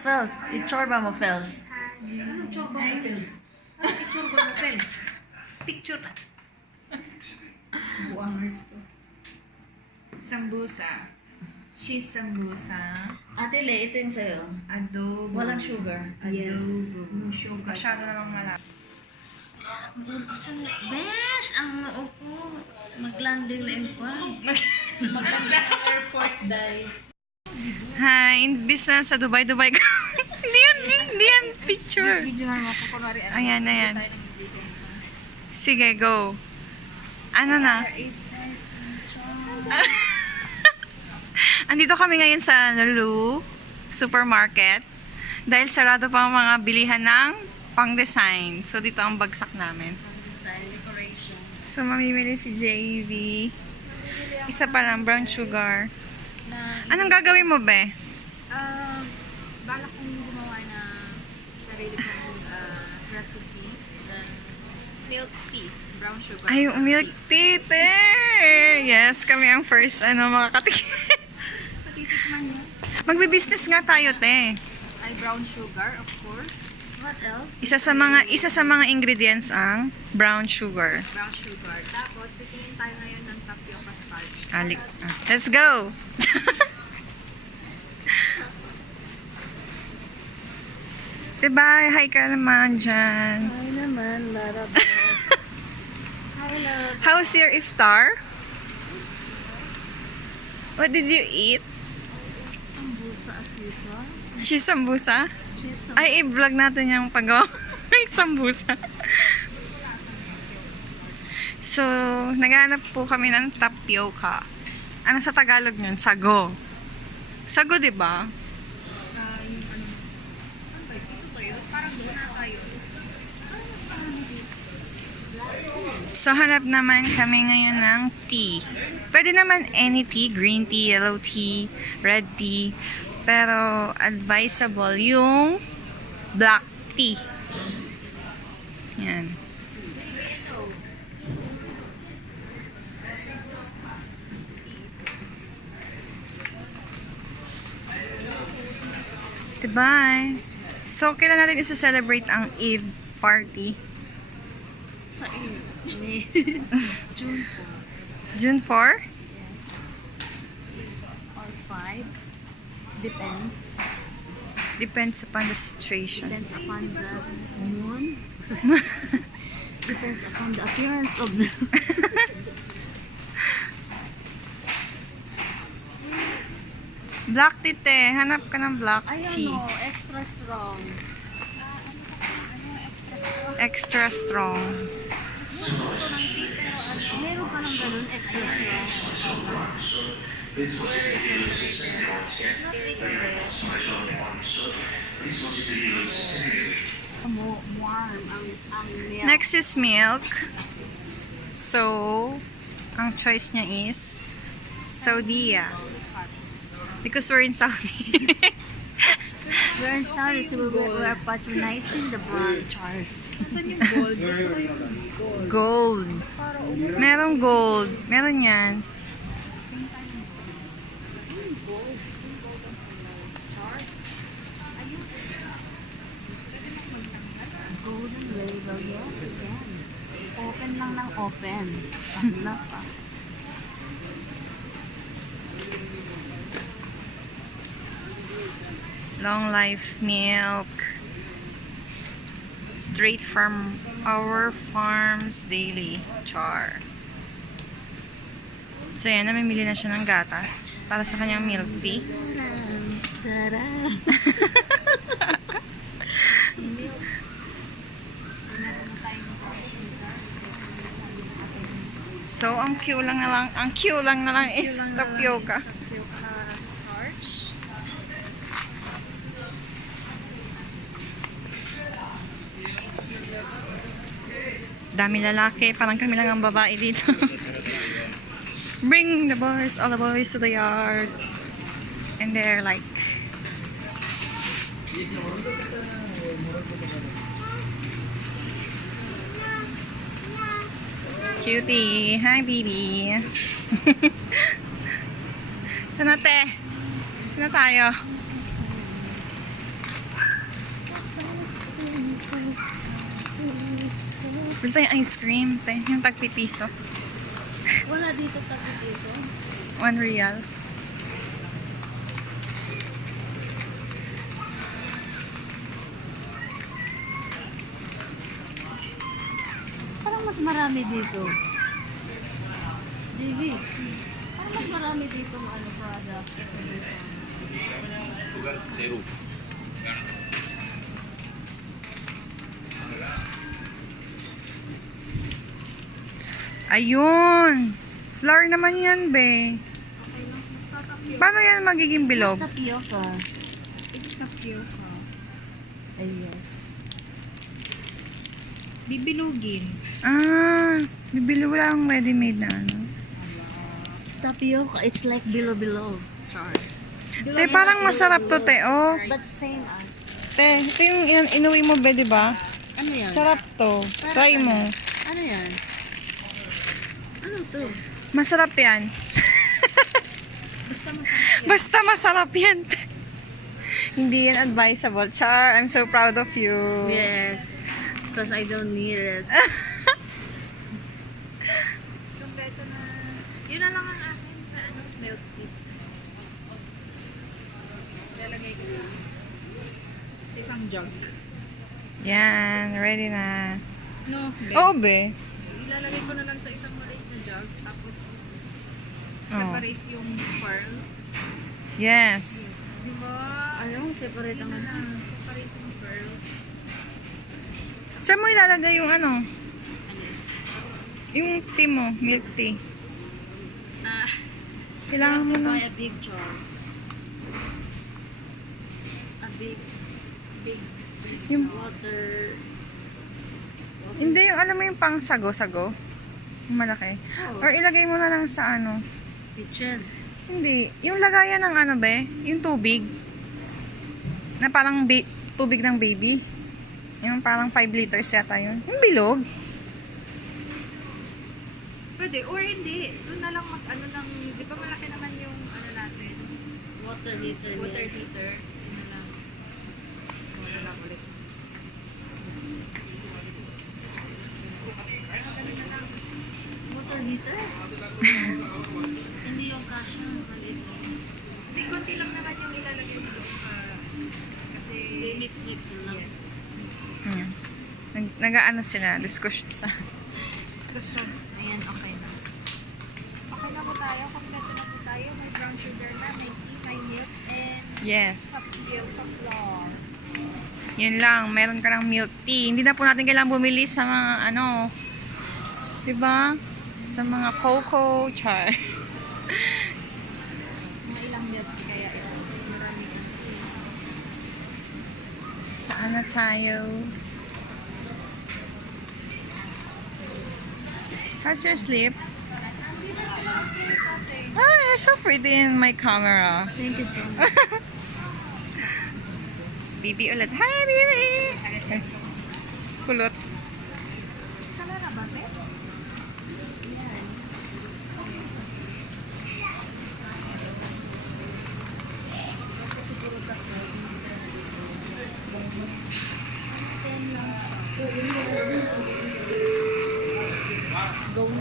Fels. I-chorba mo, Fels. Chorba mo, Fels. I-chorba mo, Fels. Picture. Buang resto. Sambusa. Cheese sambusa. Ate Le, ito yung sa'yo. Adobo. Walang sugar. Adobo. No sugar. Masyado namang malapit. Besh! Ang upo. Mag-landing na yung kwan. Maganda ang airport, Day. Hi, imbis na sa Dubai ka. Hindi yan picture. Videohan mo ko kunwari. Ayan. Sige, go. Ano na? Andito kami ngayon sa Lulu Supermarket dahil sarado pa ang mga bilihan ng pang-design. So, dito ang bagsak namin. Design, decoration. So, mamimili si JV. Isa pa lang, brown sugar. Anong gagawin mo, be? Balak kong gumawa na sarili kong recipe. Milk tea. Brown sugar. Ay, milk tea, te! Yes, kami ang first, makakatikim. Patitikman niyo. Magbe-business nga tayo, te. Ay, brown sugar, of course. What else? Isa sa mga ingredients ang brown sugar. Brown sugar. Tapos, titingin tayo ngayon ng tapioca starch. Let's go! Diba? Hi ka naman dyan. Hi naman, Lara Boss. Hi, love. How's your iftar? What did you eat? Sambusa as usual. Cheese sambusa? Ay, i-vlog natin yung pag-gawa ng sambusa. So, naghanap po kami ng tapioca. Ano sa Tagalog yun? Sago. Sago, diba? Yung ano, saan ba? Dito ba yun? Parang doon na tayo. So, hanap naman kami ngayon ng tea. Pwede naman any tea, green tea, yellow tea, red tea. Pero, advisable yung black tea. Yan. Goodbye. So, kailan natin isa-celebrate ang Eid party? Sa June 4. June 4? Or 5. Depends. Depends upon the situation. Depends upon the moon. Depends upon the appearance of the... Black tea, te. Hanap ka ng black Ay, tea. extra strong. Extra strong. Meron ka ng ganun, extra strong. Warm ang milk. Next is milk. So, ang choice niya is Saudiya. Because we're in Saudi. We're in Saudi, so we're patronizing the branchers. Nasaan yung gold? Gusto ko yung gold. Gold. Merong gold. Meron yan. Golden label, yes, again. Open lang ng open. Pagla pa. Long life milk. Straight from our farms daily. Char. So yan, namimili na siya ng gatas para sa kanyang milk tea. So ang cue lang na lang is tapioca. Starch. Dami lalaki, parang kami lang ang babae dito. Bring the boys, all the boys to the yard. And they're like, cutie. Hi, baby. Sana te? Sana tayo? Bili tayong ice cream. Yung tagpipiso. Wala dito taga-piso. 1 real. Parang mas marami dito. Baby, parang mas marami dito ng ano product. Ayun! Flour naman yan, be. Paano yan magiging bilog? Tapioca. It's tapioca. Ay, yes. Bibilugin. Ah, bibili wala akong ready-made na ano. Tapioca, it's like below. Chars. Te, parang masarap to, te. Oh. But same as. Te, ito yung inuwi mo, be, di ba? Ano yan? Sarap to. Try mo. Ano yan? Ano to? Masarap yan. Basta masarap. Basta masarap yan. Hindi yan advisable. Char, I'm so proud of you. Yes. Because I don't need it. Itong beto na... Yun na lang ang akin sa ano, milk tea. Lalagay ko sa isang jug. Yan, ready na. No, Oo, be. Ilalagay ko na lang sa isang maliit na jug. Tapos, separate yung pearl. Yes. Diba? Ano? Separate ang ano? Separate yung pearl. Saan mo ilalagay yung ano? Yung tea mo, milk tea. Kailangan mo na. Buy a big jar. A big Yung, water. hindi, yung alam mo yung pang sago-sago. Yung malaki. Oh. Or ilagay mo na lang sa ano. Kitchen. Hindi. Yung lagayan ng ano, be? Yung tubig. Na parang tubig ng baby. Yung parang 5 liters yata yun. Yung bilog. Pwede, or hindi. Doon na lang ano lang, di ba malaki naman yung ano natin? Water heater. Water heater. Yun na lang. Small na lang ulit. Water heater? Hindi yung cash na maliit. Hindi, konti lang naman yung ilalagay mo doon sa... Kasi... Mix na lang. Yes. Nag-ano sila, discussion sa... Discussion. Ayan, okay na. Okay na po tayo. Kompleto na po tayo. May brown sugar na, may tea, may milk, and Yes. tapioca flour. Yun lang, meron ka ng milk tea. Hindi na po natin kailangan bumili sa mga ano, diba? Sa mga cocoa, char. Mga ilang milk tea kaya ito. Marami yan. Saan na tayo? How's your sleep? Ah, you're so pretty in my camera. Thank you so much. Bibi ulit. Hi, Bibi! Kulot. Sala na ba, te?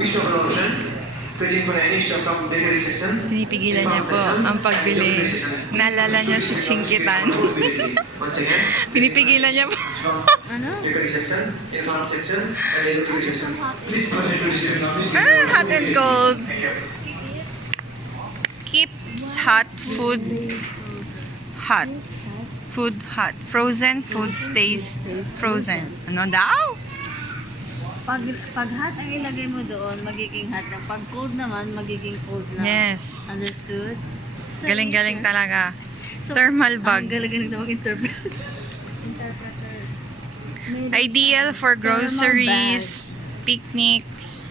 Stock promotion, waiting for any stock from bakery section. Pinipigilan niya po ang pagbili. Naalala niya si Chinkitan. Once again, Pinipigilan niya po. from Ano? bakery section, informal section, and electric section. Please proceed to receive notice. Hot and cold. Thank you. Keeps hot food hot. Food hot. Frozen food stays frozen. Ano daw? Pag hot ang ilagay mo doon, magiging hot lang. Pag cold naman, magiging cold lang. Yes. Understood? So, Galing-galing sure. talaga. So, Thermal bag. Ang galing-galing na mag-interpret. Ideal for groceries, picnics.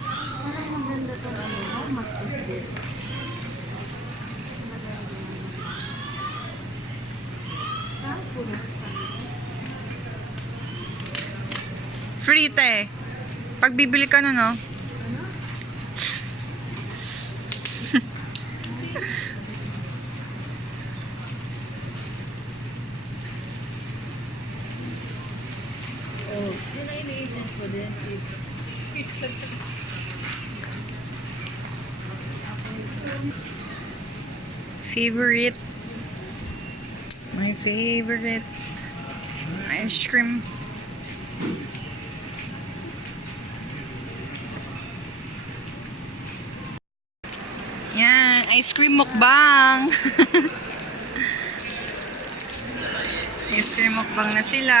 Parang maganda itong ano. How much is this? Parang full of stuff. Free te. Pag bibili ka na, no? iniisip ko din, pizza. Favorite. My favorite. Ice cream. Yan, ice cream mukbang. Ice cream mukbang na sila.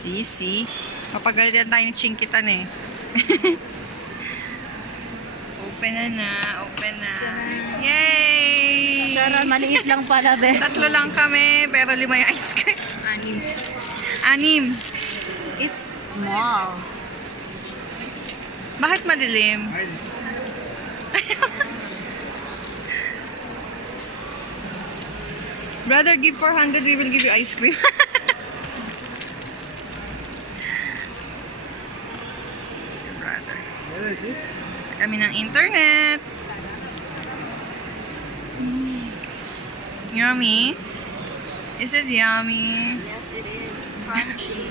See. Papagalitan tayo ng chingkitan eh. Open na. Yay! Sarah, maliit lang pala, be. 3 lang kami, pero 5 yung ice cream. 6. It's small. Bakit madilim? Brother, give 400, we will give you ice cream. Si brother. Kami ng internet. Yummy. Is it yummy? Yes, it is. Crunchy.